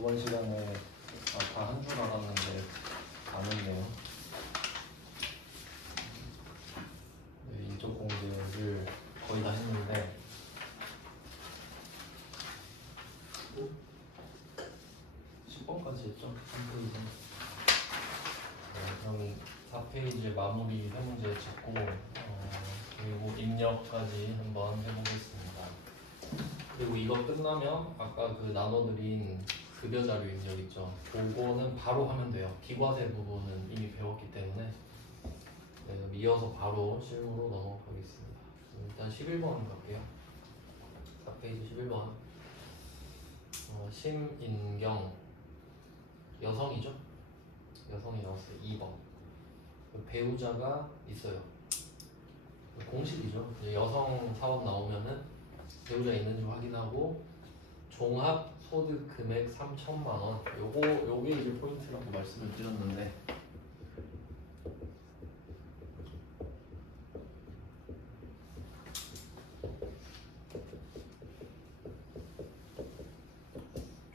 저번 시간에 다 한 줄 알았는데 안 했네요. 네, 인적 공제를 거의 다 했는데 10번까지 했죠? 3페이지. 그럼 4페이지 마무리 세 문제 짓고 그리고 입력까지 한번 해보겠습니다. 그리고 이거 끝나면 아까 그 나눠드린 급여 자료 입력 있죠? 그거는 바로 하면 돼요. 기과세 부분은 이미 배웠기 때문에. 네, 이어서 바로 실무로 넘어가겠습니다. 일단 11번 갈게요. 4페이지 11번. 심인경 여성이죠? 여성이 나왔어요. 2번. 배우자가 있어요. 공식이죠. 이제 여성 사업 나오면은 배우자 있는지 확인하고 종합 소득 금액 3천만 원. 요게 이제 포인트라고 말씀을 드렸는데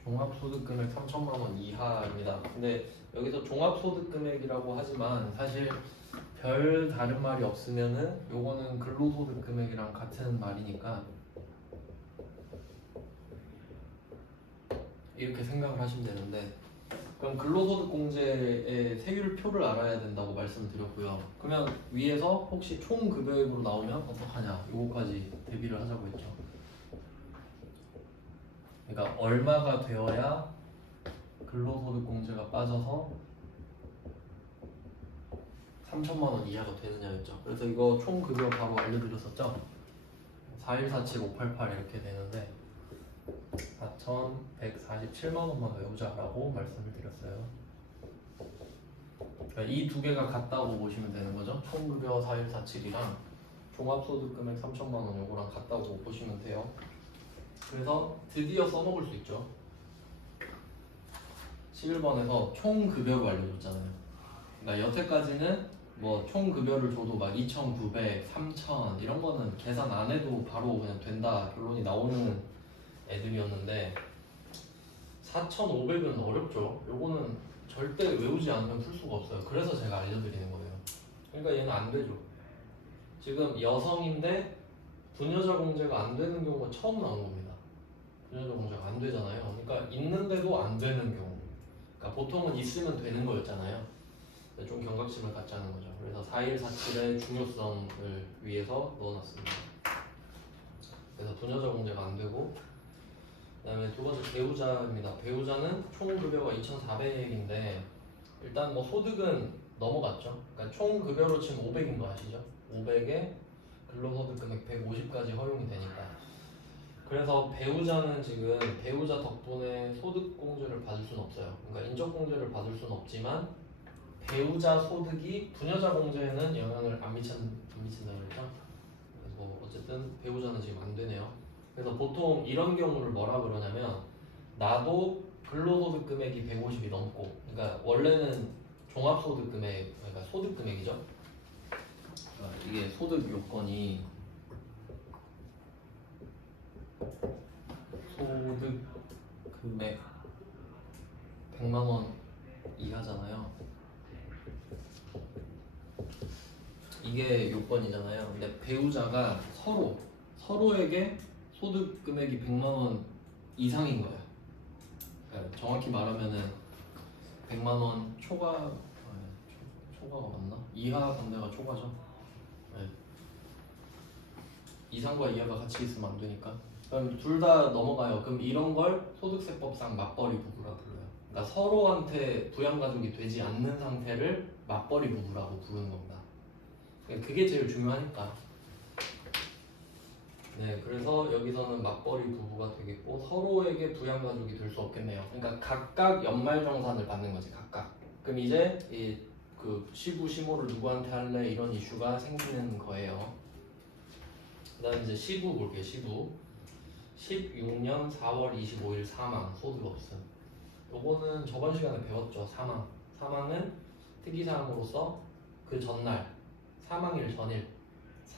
종합소득금액 3천만 원 이하입니다. 근데 여기서 종합소득금액이라고 하지만 사실 별 다른 말이 없으면은 요거는 근로소득금액이랑 같은 말이니까 이렇게 생각을 하시면 되는데, 그럼 근로소득공제의 세율표를 알아야 된다고 말씀드렸고요. 그러면 위에서 혹시 총급여액으로 나오면 어떡하냐, 요거까지 대비를 하자고 했죠. 그러니까 얼마가 되어야 근로소득공제가 빠져서 3천만 원 이하가 되느냐였죠. 그래서 이거 총급여 바로 알려드렸었죠. 4147,588 이렇게 되는데 4,147만 원만 외우자라고 말씀을 드렸어요. 그러니까 이 두 개가 같다고 보시면 되는 거죠. 총급여 4147이랑 종합소득금액 3천만 원 요거랑 같다고 보시면 돼요. 그래서 드디어 써먹을 수 있죠. 11번에서 총급여로 알려줬잖아요. 그러니까 여태까지는 뭐 총급여를 줘도 막 2,900, 3,000 이런 거는 계산 안 해도 바로 그냥 된다 결론이 나오는 애들이었는데 4,500은 어렵죠. 요거는 절대 외우지 않으면 풀 수가 없어요. 그래서 제가 알려드리는 거예요. 그러니까 얘는 안 되죠. 지금 여성인데 부녀자 공제가 안 되는 경우가 처음 나온 겁니다. 부녀자 공제가 안 되잖아요. 그러니까 있는데도 안 되는 경우. 그러니까 보통은 있으면 되는 거였잖아요. 좀 경각심을 갖자는 거죠. 그래서 4147의 중요성을 위해서 넣어놨습니다. 그래서 부녀자 공제가 안 되고, 그 다음에 두 번째 배우자입니다. 배우자는 총급여가 2,400인데 일단 뭐 소득은 넘어갔죠. 그러니까 총급여로 치면 500인 거 아시죠? 500에 근로소득금액 150까지 허용이 되니까. 그래서 배우자는 지금 배우자 덕분에 소득공제를 받을 수는 없어요. 그러니까 인적공제를 받을 수는 없지만 배우자 소득이 부녀자 공제에는 영향을 안 미친다고 그랬죠. 그래서 어쨌든 배우자는 지금 안 되네요. 그래서 보통 이런 경우를 뭐라 그러냐면, 나도 근로소득 금액이 150이 넘고, 그러니까 원래는 종합소득 금액, 그러니까 소득 금액이죠. 그러니까 이게 소득 요건이 소득 금액 100만 원 이하잖아요. 이게 요건이잖아요. 근데 배우자가 서로에게 소득 금액이 100만 원 이상인 거예요. 그러니까 정확히 말하면은 100만 원 초과가 맞나? 이하 반대가 초과죠. 네. 이상과 이하가 같이 있으면 안 되니까. 그럼 둘 다 넘어가요. 그럼 이런 걸 소득세법상 맞벌이 부부라 불러요. 그러니까 서로한테 부양가족이 되지 않는 상태를 맞벌이 부부라고 부르는 겁니다. 그게 제일 중요하니까. 네, 그래서 여기서는 맞벌이 부부가 되겠고 서로에게 부양가족이 될 수 없겠네요. 그러니까 각각 연말정산을 받는 거지, 각각. 그럼 이제 그 시부 시모를 누구한테 할래 이런 이슈가 생기는 거예요. 그다음 이제 시부 볼게요. 시부 16년 4월 25일 사망, 소득 없음. 요거는 저번 시간에 배웠죠. 사망은 특이사항으로서 그 전날, 사망일 전일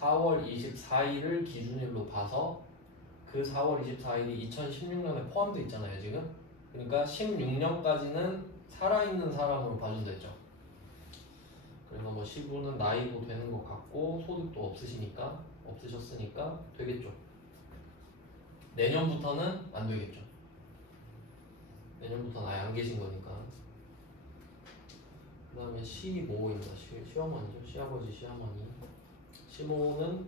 4월 24일을 기준일로 봐서 그 4월 24일이 2016년에 포함되어 있잖아요. 지금 그러니까 16년까지는 살아있는 사람으로 봐준다 했죠. 그래서 뭐 시부는 나이도 되는 것 같고 소득도 없으셨으니까 되겠죠. 내년부터는 안 되겠죠. 내년부터는 아예 안 계신 거니까. 그 다음에 시모입니다. 시어머니죠. 시아버지, 시어머니. 시모는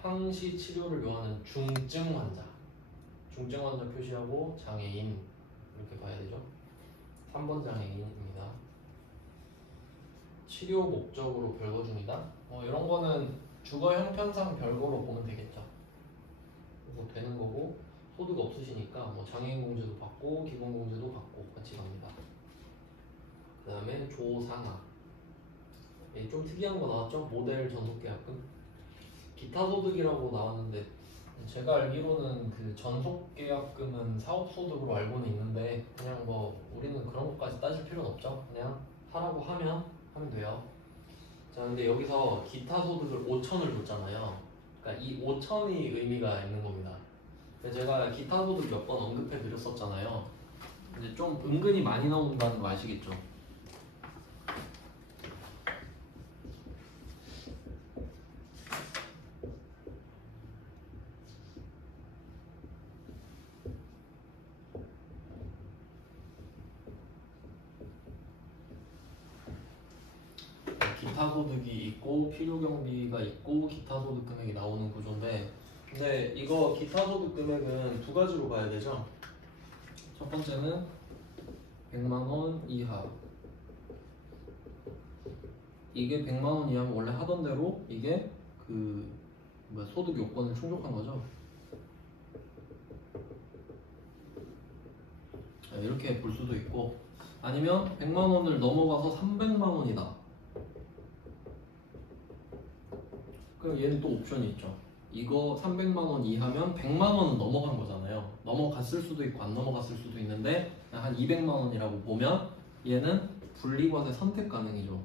항시 치료를 요하는 중증 환자. 중증 환자 표시하고 장애인 이렇게 봐야 되죠. 3번 장애인입니다. 치료 목적으로 별거 중이다. 이런 거는 주거 형편상 별거로 보면 되겠죠. 그래서 되는 거고 소득 없으시니까 뭐 장애인 공제도 받고 기본 공제도 받고 같이 갑니다. 그 다음에 조상아. 좀 특이한 거 나왔죠? 모델 전속계약금. 기타 소득이라고 나왔는데 제가 알기로는 그 전속계약금은 사업소득으로 알고는 있는데 그냥 뭐 우리는 그런 것까지 따질 필요는 없죠. 그냥 하라고 하면 돼요. 자, 근데 여기서 기타 소득을 5천을 줬잖아요. 그러니까 이 5천이 의미가 있는 겁니다. 제가 기타 소득 몇 번 언급해 드렸었잖아요. 근데 좀 은근히 많이 나온다는 거 아시겠죠? 기타 소득이 있고 필요 경비가 있고 기타 소득 금액이 나오는 구조인데, 근데 이거 기타 소득 금액은 두 가지로 봐야 되죠. 첫 번째는 100만 원 이하. 이게 100만 원 이하면 원래 하던 대로 이게 소득 요건을 충족한 거죠. 이렇게 볼 수도 있고, 아니면 100만 원을 넘어가서 300만 원이다. 그럼 얘는 또 옵션이 있죠. 이거 300만 원 이하면 100만 원은 넘어간 거잖아요. 넘어갔을 수도 있고 안 넘어갔을 수도 있는데 한 200만 원이라고 보면 얘는 분리과세 선택 가능이죠.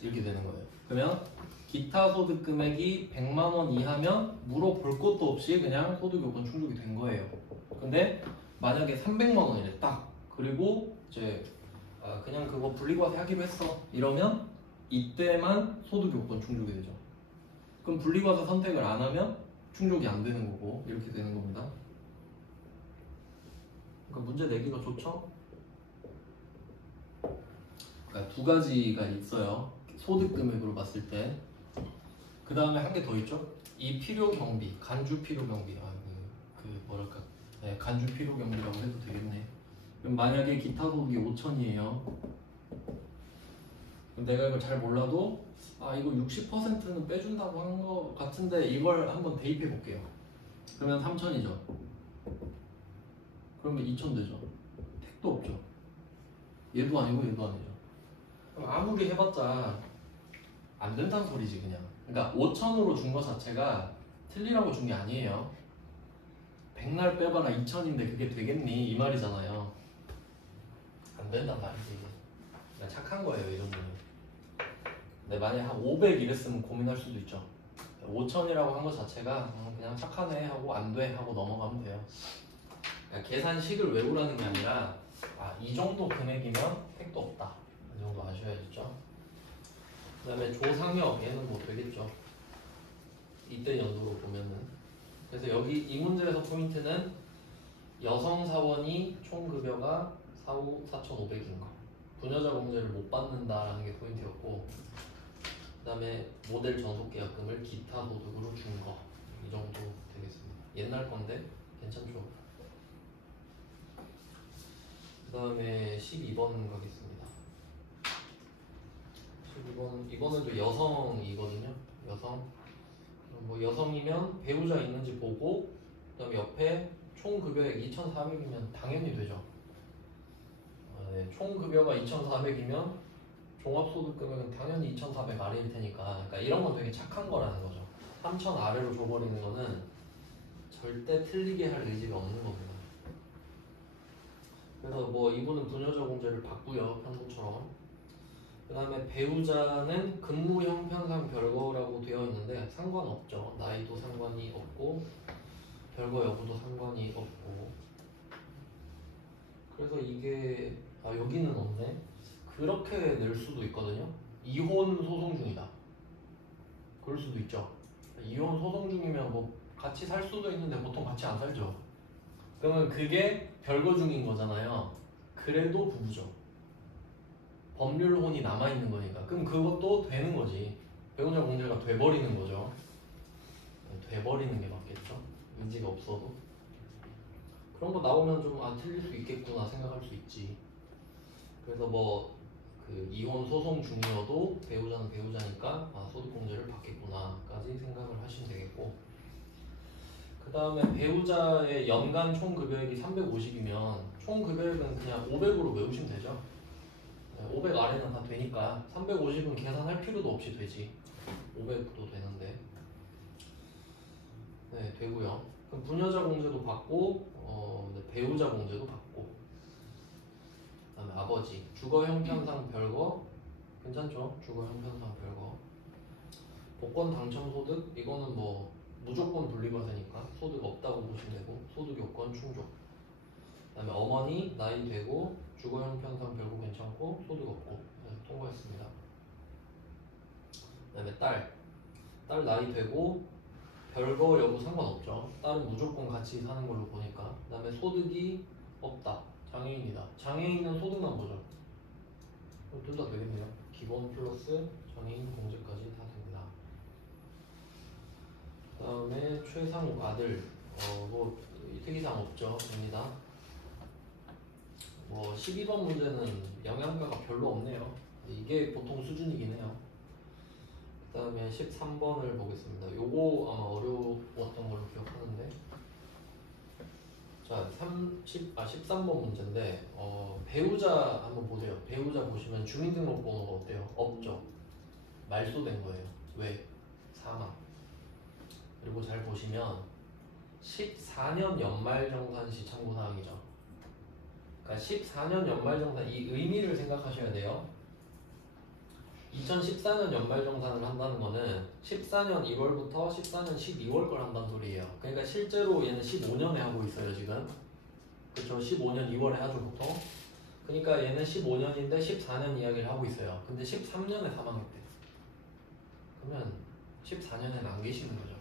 이렇게 되는 거예요. 그러면 기타 소득 금액이 100만 원 이하면 물어볼 것도 없이 그냥 소득 요건 충족이 된 거예요. 근데 만약에 300만 원이래 딱. 그리고 이제 그냥 그거 분리과세 하기로 했어. 이러면 이때만 소득 요건 충족이 되죠. 그럼 분리과세 선택을 안 하면 충족이 안 되는 거고 이렇게 되는 겁니다. 그러니까 문제 내기가 좋죠? 그러니까 두 가지가 있어요. 소득 금액으로 봤을 때. 그 다음에 한 개 더 있죠? 이 필요 경비, 간주 필요 경비. 간주 필요 경비라고 해도 되겠네. 그럼 만약에 기타 소득이 5천이에요. 내가 이걸 잘 몰라도 이거 60%는 빼준다고 한 거 같은데 이걸 한번 대입해 볼게요. 그러면 3천이죠. 그러면 2천 되죠. 택도 없죠. 얘도 아니고 얘도 아니죠. 그럼 아무리 해봤자 안 된다는 소리지 그냥. 그러니까 5천으로 준 거 자체가 틀리라고 준 게 아니에요. 백날 빼봐라 2천인데 그게 되겠니? 이 말이잖아요. 안 된단 말이지. 그냥 착한 거예요 이 정도는. 근데 만약에 한 500 이랬으면 고민할 수도 있죠. 5천이라고 한 거 자체가 그냥 착하네 하고 안 돼 하고 넘어가면 돼요. 그러니까 계산식을 외우라는 게 아니라 이 정도 금액이면 택도 없다. 이 정도 아셔야겠죠. 그 다음에 조상혁 얘는 뭐 되겠죠. 이때 연도로 보면은. 그래서 여기 이 문제에서 포인트는 여성 사원이 총 급여가 4,500인 거. 부녀자 공제를 못 받는다라는 게 포인트였고, 그 다음에 모델 전속계약금을 기타 소득으로 준 거. 이 정도 되겠습니다. 옛날 건데 괜찮죠? 그 다음에 12번 가겠습니다. 12번, 이번에도 여성이거든요. 여성. 뭐 여성이면 배우자 있는지 보고, 그 다음에 옆에 총 급여액 2,400이면 당연히 되죠. 총 급여가 2,400이면 종합소득 금액은 당연히 2,400 아래일 테니까. 그러니까 이런 건 되게 착한 거라는 거죠. 3,000 아래로 줘버리는 거는 절대 틀리게 할 의지가 없는 겁니다. 그래서 뭐 이분은 부녀자 공제를 받고요, 평소처럼. 그 다음에 배우자는 근무 형편상 별거라고 되어 있는데 상관없죠. 나이도 상관이 없고 별거 여부도 상관이 없고. 그래서 이게 여기는 없네. 그렇게 낼 수도 있거든요. 이혼 소송 중이다. 그럴 수도 있죠. 이혼 소송 중이면 뭐 같이 살 수도 있는데 보통 같이 안 살죠. 그러면 그게 별거 중인 거잖아요. 그래도 부부죠. 법률혼이 남아있는 거니까. 그럼 그것도 되는 거지. 배우자 공제가 돼버리는 거죠. 돼버리는 게 맞겠죠. 의지가 없어도. 그런 거 나오면 좀 틀릴 수 있겠구나 생각할 수 있지. 그래서 뭐 그 이혼 소송 중이어도 배우자는 배우자니까 소득 공제를 받겠구나까지 생각을 하시면 되겠고. 그 다음에 배우자의 연간 총 급여액이 350이면 총 급여액은 그냥 500으로 외우시면 되죠. 500 아래는 다 되니까 350은 계산할 필요도 없이 되지. 500도 되는데. 네, 되고요. 그럼 부녀자 공제도 받고 배우자 공제도 받고. 그다음에 아버지 주거 형편상 별거 괜찮죠? 주거 형편상 별거. 복권 당첨 소득 이거는 뭐 무조건 분리과세니까 소득 없다고 보시면 되고 소득 요건 충족. 그다음에 어머니 나이 되고 주거 형편상 별거 괜찮고 소득 없고. 네, 통과했습니다. 그다음에 딸 나이 되고 별거 여부 상관없죠. 딸은 무조건 같이 사는 걸로 보니까. 그다음에 소득이 없다. 장애인이다. 장애인은 소득만 보죠. 둘 다 되겠네요. 기본 플러스 장애인 공제까지 다 됩니다. 그다음에 최상욱 아들 뭐 특이사항 없죠. 됩니다. 뭐 12번 문제는 영양가가 별로 없네요. 이게 보통 수준이긴 해요. 그 다음에 13번을 보겠습니다. 요거 아마 어려웠던 걸로 기억하는데. 자, 13번 문제인데 배우자 한번 보세요. 배우자 보시면 주민등록번호가 어때요? 없죠. 말소된 거예요. 왜? 사망. 그리고 잘 보시면 14년 연말정산시 참고사항이죠. 그러니까 14년 연말정산 이 의미를 생각하셔야 돼요. 2014년 연말정산을 한다는 거는 14년 1월부터 14년 12월 걸 한다는 소리예요. 그러니까 실제로 얘는 15년에 하고 있어요 지금. 그렇죠. 15년 2월에 하죠 보통. 그러니까 얘는 15년인데 14년 이야기를 하고 있어요. 근데 13년에 사망했대. 그러면 14년에는 안 계시는 거죠.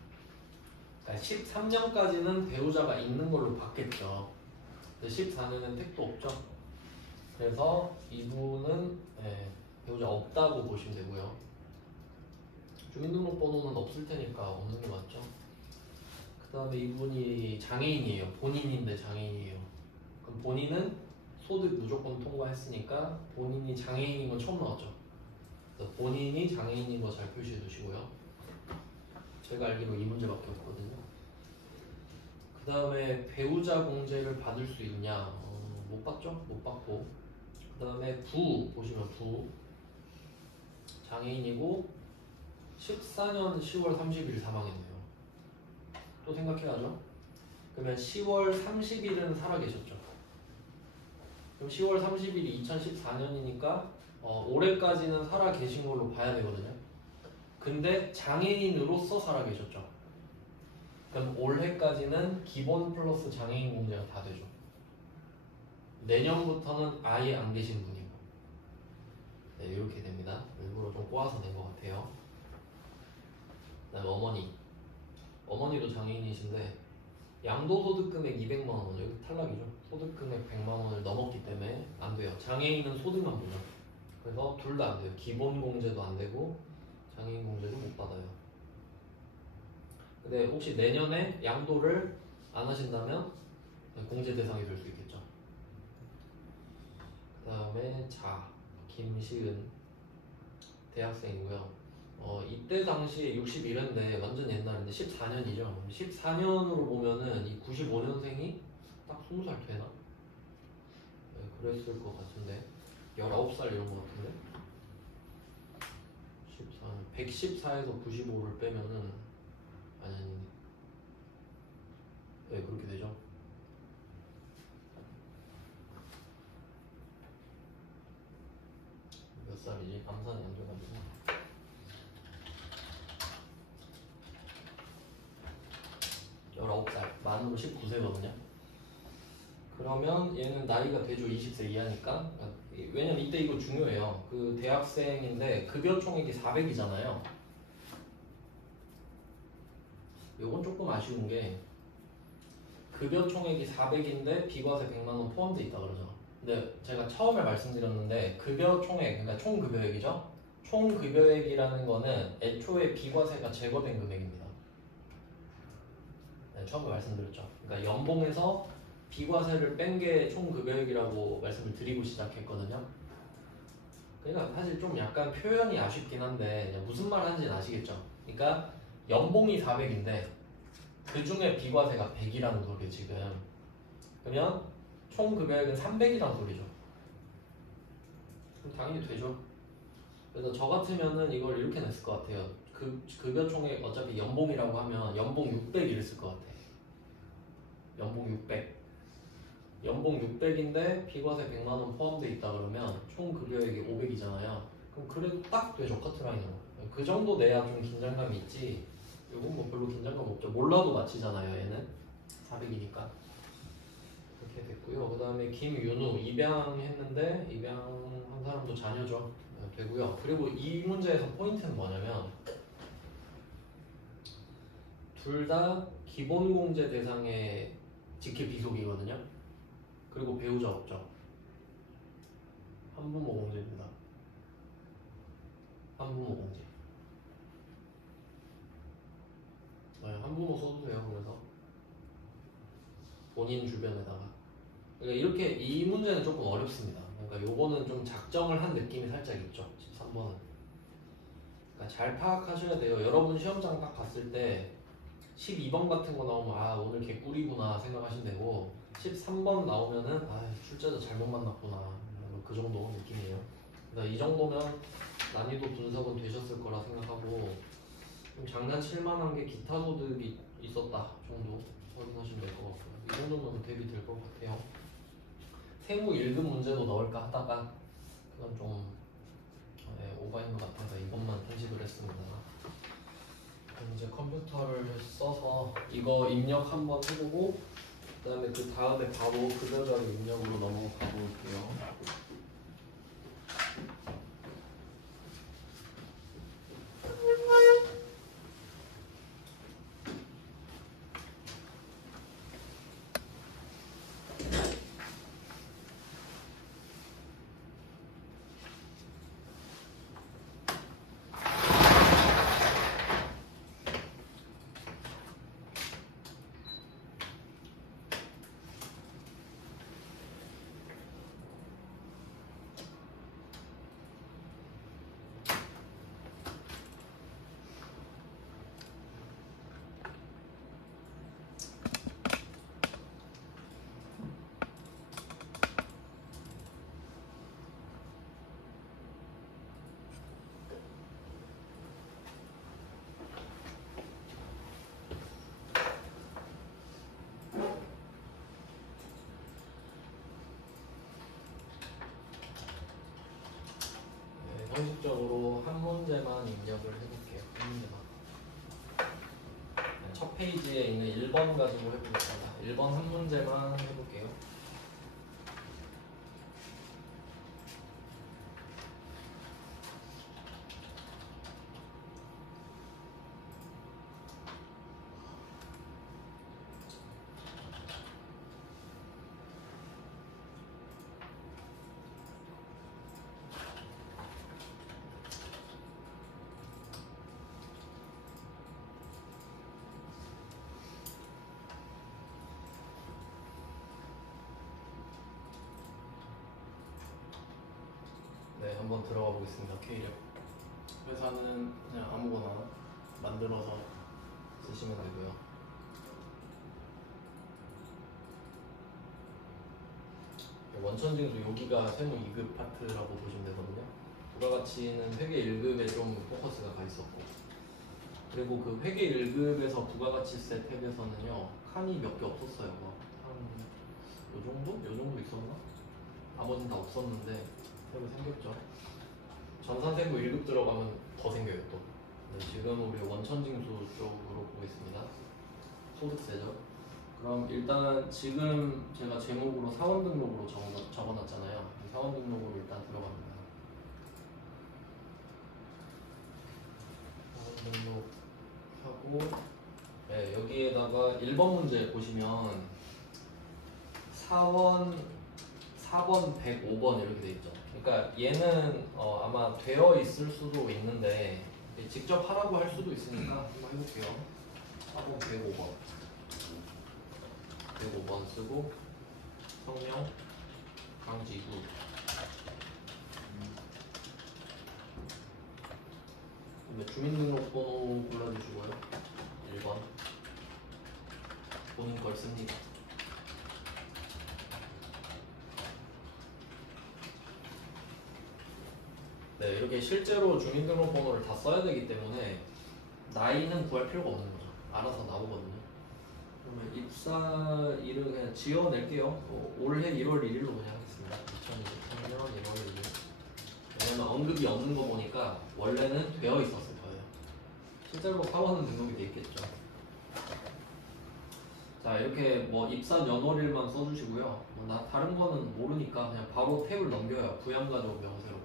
그러니까 13년까지는 배우자가 있는 걸로 봤겠죠. 근데 14년은 택도 없죠. 그래서 이분은 배우자 없다고 보시면 되고요. 주민등록번호는 없을 테니까 없는 게 맞죠. 그 다음에 이분이 장애인이에요. 본인인데 장애인이에요. 그럼 본인은 소득 무조건 통과했으니까 본인이 장애인인 건 처음 나왔죠. 그래서 본인이 장애인인 거 잘 표시해 두시고요. 제가 알기로 이 문제밖에 없거든요. 그 다음에 배우자 공제를 받을 수 있냐? 못 받죠? 못 받고. 그 다음에 부 보시면 부 장애인이고 14년 10월 30일 사망했네요. 또 생각해야죠. 그러면 10월 30일은 살아계셨죠. 그럼 10월 30일이 2014년이니까 올해까지는 살아계신 걸로 봐야 되거든요. 근데 장애인으로서 살아계셨죠. 그럼 올해까지는 기본 플러스 장애인 공제가 다 되죠. 내년부터는 아예 안 계신 분이고. 네, 이렇게 됩니다. 일부러 좀 꼬아서 낸 것 같아요. 그다음에 어머니도 장애인이신데 양도소득금액 200만 원, 여기 탈락이죠. 소득금액 100만 원을 넘었기 때문에 안 돼요. 장애인은 소득만 보죠. 그래서 둘 다 안 돼요. 기본 공제도 안 되고 장애인 공제도 못 받아요. 근데 혹시 내년에 양도를 안 하신다면 공제 대상이 될 수 있겠죠. 그 다음에 김시은 대학생이고요. 이때 당시에 61인데 완전 옛날인데 14년이죠. 14년으로 보면은 이 95년생이 딱 20살 되나? 네, 그랬을 것 같은데 19살 이런 것 같은데 114에서 95를 빼면은 아니 네 그렇게 되죠. 몇 살이지? 말이지. 암산이 안 돼가지고. 19살, 만으로 19세거든요. 그러면 얘는 나이가 대조 20세 이하니까, 왜냐면 이때 이거 중요해요. 그 대학생인데 급여 총액이 400이잖아요. 요건 조금 아쉬운 게 급여 총액이 400인데 비과세 100만 원 포함되어 있다 그러죠. 근데 제가 처음에 말씀드렸는데 급여 총액, 그러니까 총 급여액이죠. 총 급여액이라는 거는 애초에 비과세가 제거된 금액입니다. 네, 처음에 말씀드렸죠. 그러니까 연봉에서 비과세를 뺀 게 총 급여액이라고 말씀을 드리고 시작했거든요. 그러니까 사실 좀 약간 표현이 아쉽긴 한데 무슨 말 하는지는 아시겠죠? 그러니까 연봉이 400인데 그 중에 비과세가 100이라는 소리예요 지금. 그러면 총 급여액은 300이라는 소리죠. 그럼 당연히 되죠. 그래서 저 같으면은 이걸 이렇게 냈을 것 같아요. 급여 총액 어차피 연봉이라고 하면 연봉 600 이랬을 것 같아. 연봉 600. 연봉 600인데 비과세 100만 원 포함되어 있다 그러면 총 급여액이 500이잖아요. 그럼 그래도 딱 되죠, 커트라인으로. 그 정도 내야 좀 긴장감이 있지. 이건 뭐 별로 긴장감 없죠. 몰라도 맞히잖아요, 얘는. 400이니까. 그렇게 됐고요. 그 다음에 김윤우 입양했는데 입양한 사람도 자녀죠. 되고요. 그리고 이 문제에서 포인트는 뭐냐면 둘 다 기본공제 대상에 직계 비속이거든요. 그리고 배우자 없죠. 한부모 공제입니다. 한부모 공제. 네, 한부모 써도 돼요. 그래서 본인 주변에다가. 그러니까 이렇게 이 문제는 조금 어렵습니다. 그러니까 요거는 좀 작정을 한 느낌이 살짝 있죠. 13번은. 그러니까 잘 파악하셔야 돼요. 여러분 시험장 딱 봤을 때 12번 같은 거 나오면 아 오늘 개꿀이구나 생각하시면 되고 13번 나오면은 아 출제자 잘못 만났구나 그 정도 느낌이에요. 그러니까 이 정도면 난이도 분석은 되셨을 거라 생각하고 좀 장난칠 만한 게 기타 소득이 있었다 정도 확인하시면 될 것 같고요. 이 정도면 대비될 것 같아요. 세무 1급 문제도 넣을까 하다가 그건 좀 오버인 것 같아서 이것만 편집을 했습니다. 그럼 이제 컴퓨터를 써서 이거 입력 한번 해보고 그 다음에 바로 급여자료 입력으로 넘어가 볼게요. 형식적으로 한 문제만 입력을 해볼게요. 한 문제만. 첫 페이지에 있는 1번 가지고 해보겠습니다. 1번 한 문제만 해볼게요. 네, 한번 들어가 보겠습니다. K력. 회사는 그냥 아무거나 만들어서 쓰시면 되고요. 원천징수 여기가 세무 2급 파트라고 보시면 되거든요. 부가가치는 회계 1급에 좀 포커스가 가 있었고, 그리고 그 회계 1급에서 부가가치세 탭에서는요 칸이 몇 개 없었어요. 한 요 정도? 요 정도 있었나? 나머지는 다 없었는데 새로 생겼죠. 전산세무 1급 들어가면 더 생겨요 또. 네, 지금 우리 원천징수 쪽으로 보고 있습니다. 소득세죠. 그럼 일단 지금 제가 제목으로 사원 등록으로 적어놨잖아요. 사원 등록으로 일단 들어갑니다. 사원 등록하고, 네, 여기에다가 1번 문제 보시면 사원 4번 105번 이렇게 돼 있죠. 그러니까 얘는 아마 되어 있을 수도 있는데 직접 하라고 할 수도 있으니까 한번 해볼게요. 4번 105번 쓰고 성명 강지구. 그다음에 주민등록번호 골라주시고요. 1번 본인 걸 씁니다. 네, 이렇게 실제로 주민등록번호를 다 써야 되기 때문에 나이는 구할 필요가 없는 거죠. 알아서 나오거든요. 그러면 입사일은 그냥 지어낼게요. 올해 1월 1일로 그냥 하겠습니다. 2023년 1월 1일. 왜냐면 언급이 없는 거 보니까 원래는 되어 있었을 거예요. 실제로 사원은 등록이 돼 있겠죠. 자, 이렇게 뭐 입사 연월일만 써주시고요. 나 다른 거는 모르니까 그냥 바로 탭을 넘겨요. 부양가족 명세로.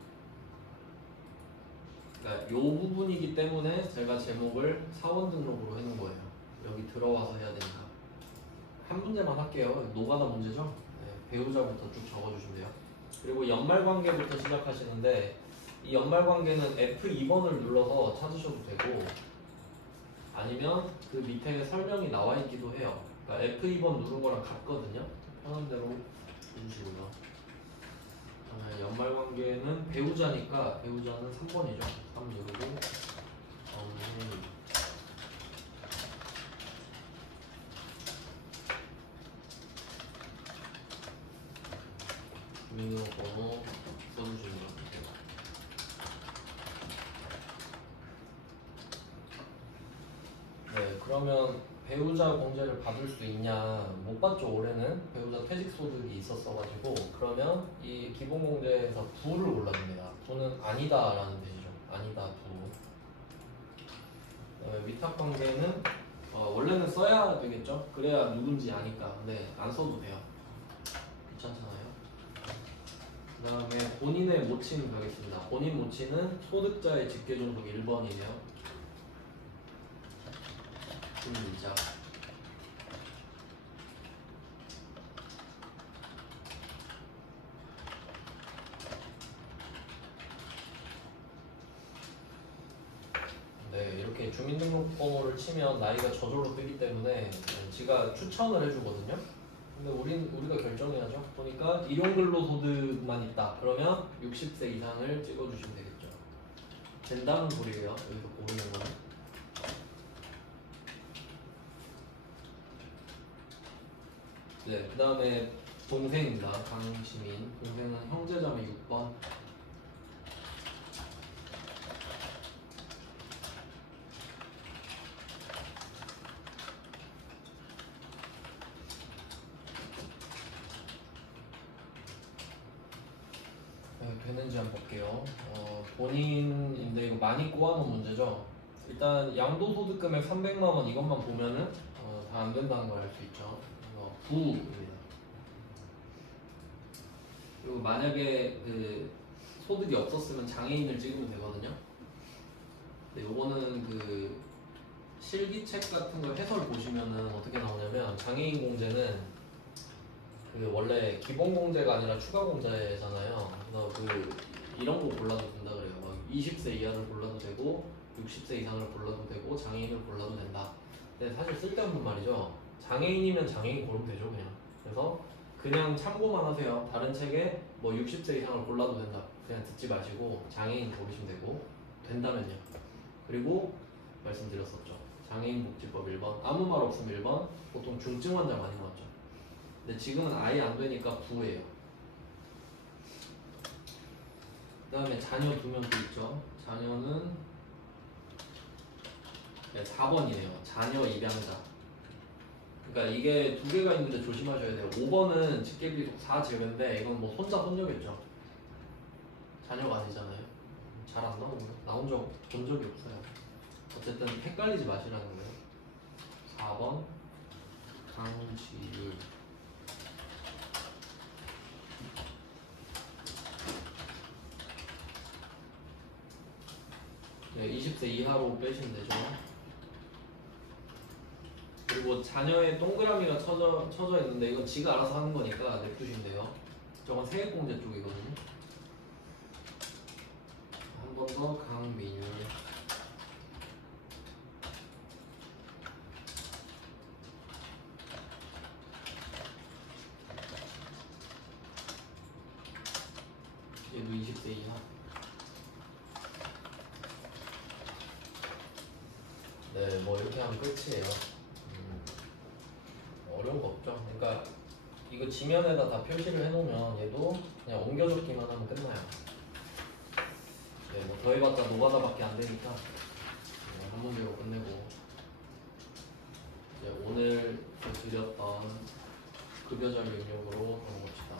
그러니까 이 부분이기 때문에 제가 제목을 사원 등록으로 해놓은 거예요. 여기 들어와서 해야 되니까. 한 문제만 할게요. 노가다 문제죠? 네, 배우자부터 쭉 적어주시면 돼요. 그리고 연말관계부터 시작하시는데 이 연말관계는 F2번을 눌러서 찾으셔도 되고 아니면 그 밑에 설명이 나와 있기도 해요. 그러니까 F2번 누른 거랑 같거든요. 편한 대로 해주시고요. 연말관계는 배우자니까 배우자는 3번이죠. 3 누르고 주민등록번호 써주시면 돼요. 네, 그러면 배우자 공제를 받을 수 있냐? 못 받죠. 올해는 배우자 퇴직소득이 있었어가지고 그러면 이 기본공제에서 부를 골라줍니다. 부는 아니다라는 뜻이죠. 아니다 부. 위탁관계는 원래는 써야 되겠죠. 그래야 누군지 아니까. 근데 안 써도 돼요. 귀찮잖아요. 그 다음에 본인의 모친 가겠습니다. 본인 모친은 소득자의 직계종속 1번이에요. 김미자. 네, 이렇게 주민등록번호를 치면 나이가 저절로 뜨기 때문에 지가 추천을 해주거든요. 근데 우리가 결정해야죠. 보니까 일용근로소득만 있다. 그러면 60세 이상을 찍어주시면 되겠죠. 된다는 소리예요. 여기서 고르는 거는. 네, 그 다음에 동생입니다. 강시민. 동생은 형제자매 6번. 되는지 한번 볼게요. 본인인데 이거 많이 꼬아놓은 문제죠. 일단 양도소득금액 300만원 이것만 보면은 다 안 된다는 걸 알 수 있죠. 부입니다. 그리고 만약에 그 소득이 없었으면 장애인을 찍으면 되거든요. 근데 요거는 그 실기책 같은 거 해설 보시면은 어떻게 나오냐면 장애인 공제는 그 원래 기본 공제가 아니라 추가 공제잖아요. 그래서 그 이런 거 골라도 된다 그래요. 막 20세 이하를 골라도 되고 60세 이상을 골라도 되고 장애인을 골라도 된다. 근데 사실 쓸데없는 말이죠. 장애인이면 장애인 고르면 되죠 그냥. 그래서 그냥 참고만 하세요. 다른 책에 뭐 60세 이상을 골라도 된다. 그냥 듣지 마시고 장애인 고르시면 되고 된다면요. 그리고 말씀드렸었죠. 장애인복지법 1번 아무 말 없으면 1번 보통 중증 환자 많이 나왔죠. 근데 지금은 아예 안 되니까 부예요. 그 다음에 자녀 2명 또 있죠. 자녀는 네, 4번이에요. 자녀 입양자. 그러니까 이게 2개가 있는데 조심하셔야 돼요. 5번은 직계비속 4제외인데 이건 뭐 손자 손녀겠죠. 자녀가 아니잖아요. 잘 안 나오고요. 나온 적 본 적이 없어요. 어쨌든 헷갈리지 마시라는 거예요. 4번 강지율. 네, 20세 이하로 빼시면 되죠. 그리고 자녀의 동그라미가 쳐져 있는데 이건 지가 알아서 하는 거니까 냅두시면 돼요. 저건 세액공제 쪽이거든요. 한 번 더 강민율. 얘도 20세 이하. 네, 뭐 이렇게 하면 끝이에요. 어려운 거 없죠. 그러니까 이거 지면에다 다 표시를 해놓으면 얘도 그냥 옮겨줬기만 하면 끝나요. 네, 뭐 더해봤자 노가다밖에 안 되니까 한 문제로 끝내고 이제 오늘 드렸던 급여 전류 입력으로 넘어갑시다.